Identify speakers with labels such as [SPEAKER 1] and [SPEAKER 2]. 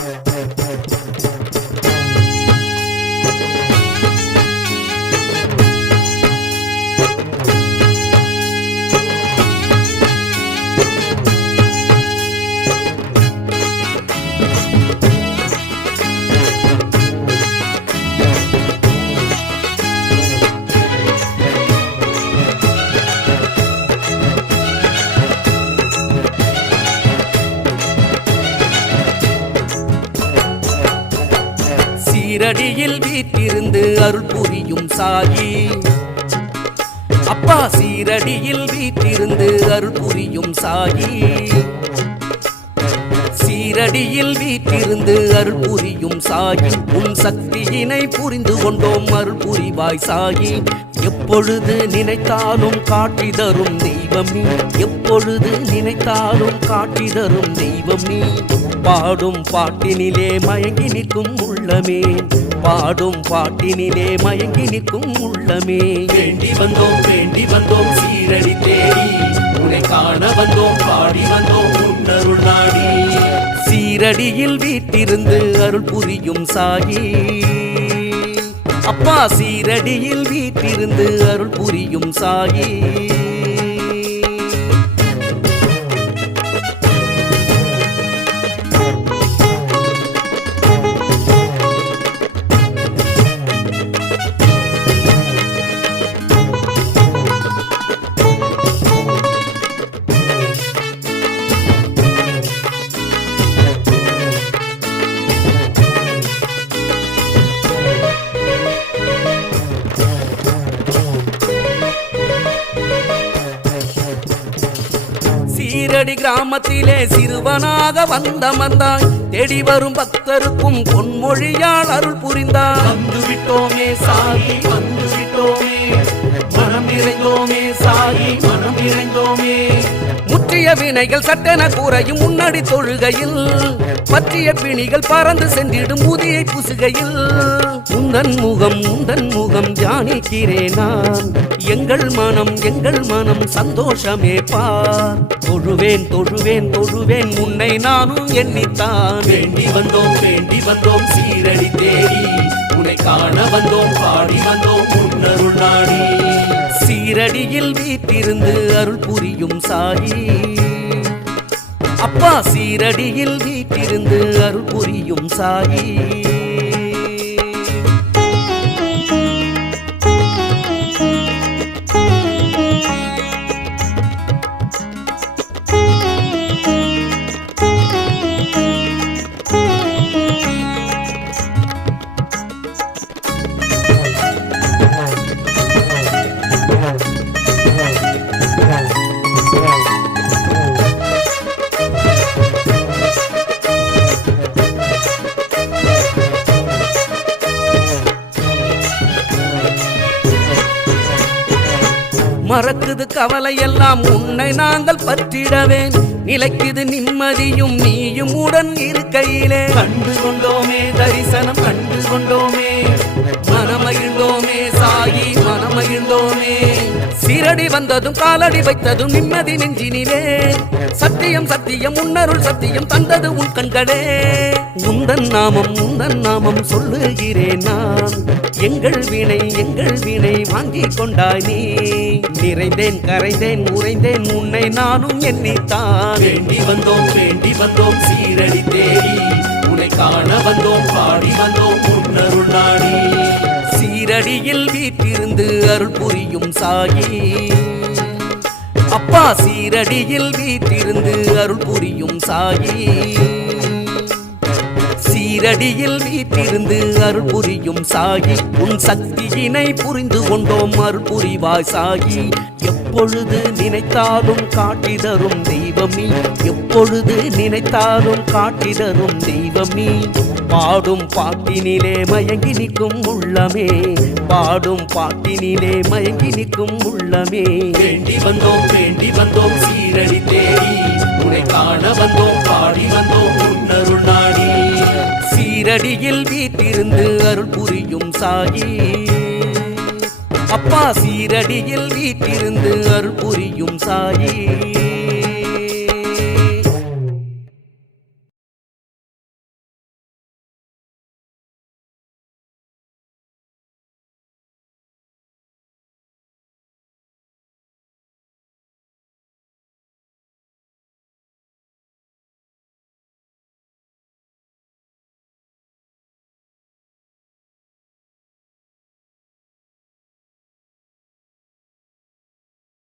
[SPEAKER 1] Yeah. சீரடியில் வீற்றிருந்து அருள் புரியும் சாயி அப்பா சீரடியில் வீற்றிருந்து அருள் புரியும் சாயி சீரடியில் வீற்றிருந்து அருள் புரியும் சாயி உன் சக்தியினை புரிந்து கொண்டோம் அருள் புரிவாய் சாயி எப்பொழுது நினைத்தாலும் காட்டி தரும் தெய்வம். நீ எப்பொழுது நினைத்தாலும் காட்டி தரும் தெய்வம். நீ பாடும் பாட்டினிலே மயங்கி நிற்கும் உள்ளமே. பாடும் பாட்டினிலே மயங்கி நிற்கும் உள்ளமே. வேண்டி வந்தோம் வேண்டி வந்தோம் சீரடி தேடி. உன்னை காண வந்தோம் பாடி வந்தோம் உன்னருள் நாடி. சீரடியில் வீட்டிருந்து அருள் புரியும் சாயி அப்பா சீரடியில் வீட்டிருந்து அருள் புரியும் சாயி சீரடி கிராமத்திலே சிறுவனாக வந்த மந்தாய் தேடி வரும் பக்தருக்கும் பொன்மொழியால் அருள் புரிந்தார். வந்துவிட்டோமே விட்டோமே வந்துவிட்டோமே. வந்து விட்டோமே மனம் நிறைந்தோமே சாகி மனம் நிறைந்தோமே. முற்றிய வினைகள் சட்டென கூறையும் முன்னாடி தொழுகையில் பற்றிய பிணிகள் பறந்து சென்றிடும் முதியை புசுகையில். உந்தன் முகம் முந்தன் முகம் தியானிக்கிறேன் நான். எங்கள் மனம் எங்கள் மனம் சந்தோஷமே பார். தொழுவேன் தொழுவேன் தொழுவேன் உன்னை நானும் எண்ணித்தான். வேண்டி வந்தோம் வேண்டி வந்தோம் சீரடி தேடி. உனை காண வந்தோம் பாடி வந்தோம் முன்னருள் நாடி. சீரடியில் வீட்டிருந்து அருள் புரியும் சாயி. அப்பா சீரடியில் வீட்டிருந்து அருள் புரியும் சாயி. மறக்குது கவலை எல்லாம் உன்னை நாங்கள் பற்றிடவே. நிலைக்குது நிம்மதியும் நீயும் உடன் இருக்கையிலே. கண்டு கொண்டோமே தரிசனம் கண்டு கொண்டோமே. மனமகிழ்ந்தோமே சாயி மனமகிழ்ந்தோமே. சீரடி வந்ததும் காலடி வைத்ததும் நிம்மதி நெஞ்சினிலே. சத்தியம் சத்தியம் உன்னருள் சத்தியம் தந்தது உன் கண்களே. உந்தன் நாமம் உந்தன் நாமம் சொல்லுகிறேன் நான். எங்கள் வினை எங்கள் வினை வாங்கிக் கொண்டாய் நீ. நிறைந்தேன் கரைந்தேன் உறைந்தேன். உன்னை நானும் எண்ணித்தான். வேண்டி வந்தோம் வேண்டி வந்தோம் சீரடி தேடி. உன்னை காண வந்தோம் பாடி வந்தோம் உன்னருள் நாடி. சீரடியில் வீட்டிருந்து அருள் புரியும் சாயி அப்பா சீரடியில் வீட்டிருந்து அருள் புரியும் சாயி சீரடியில் வீட்டிருந்து அருள் புரியும் சாகி. உன் சக்தியினை புரிந்து கொண்டோம் அருள் புரிவாய் சாகி. எப்பொழுது நினைத்தாலும் காட்டிதரும் தரும் எப்பொழுது நினைத்தாலும் காட்டிதரும் தரும் பாடும் பாட்டினிலே மயங்கி நிற்கும் உள்ளமே. பாடும் பாட்டினிலே மயங்கி நிற்கும் உள்ளமே. வேண்டி வந்தோம் வேண்டி வந்தோம் சீரடி தேடி. உனை காண வந்தோம் பாடி வந்தோம். சீரடியில் வீட்டிருந்து அருள் புரியும் சாயி அப்பா சீரடியில் வீட்டிருந்து அருள் புரியும் சாயி